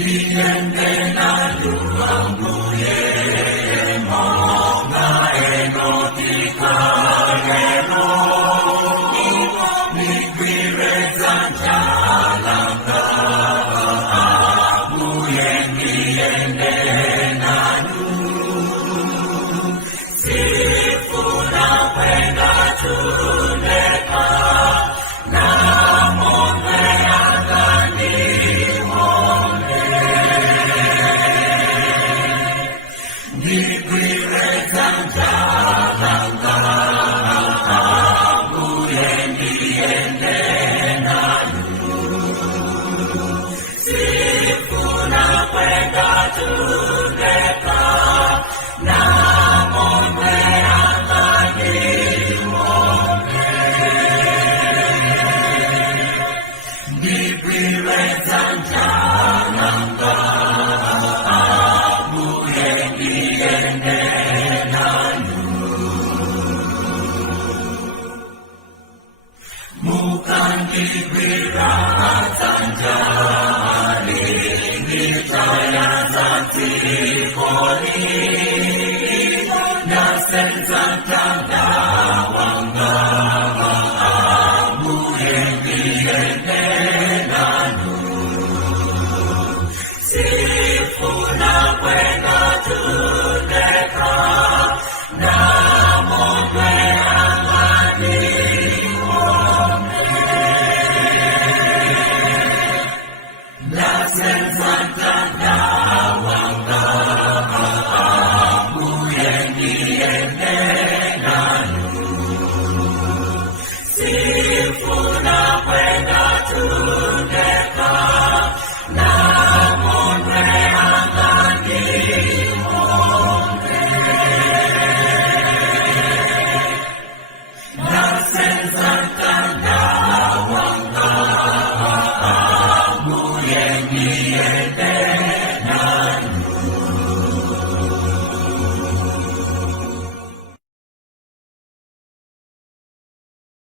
Ndiyende Nanu ambuye monga enotika lero nigwire zanjalanga ambuye Ndiyende Nanu sifuna kwenda tuleka na monge angani nigwire zanjalanga ambuye Ndiyende Nanu sifuna kwenda tuleka na monge angani nigwire zanjalanga ambuye Ndiyende Nanu mukandigwira zanjali nitaya zanzikoni nasenza tanda wanga ambuye Ndiyende Nanu sifuna kwenda tuleka na monge angani nasenza tanda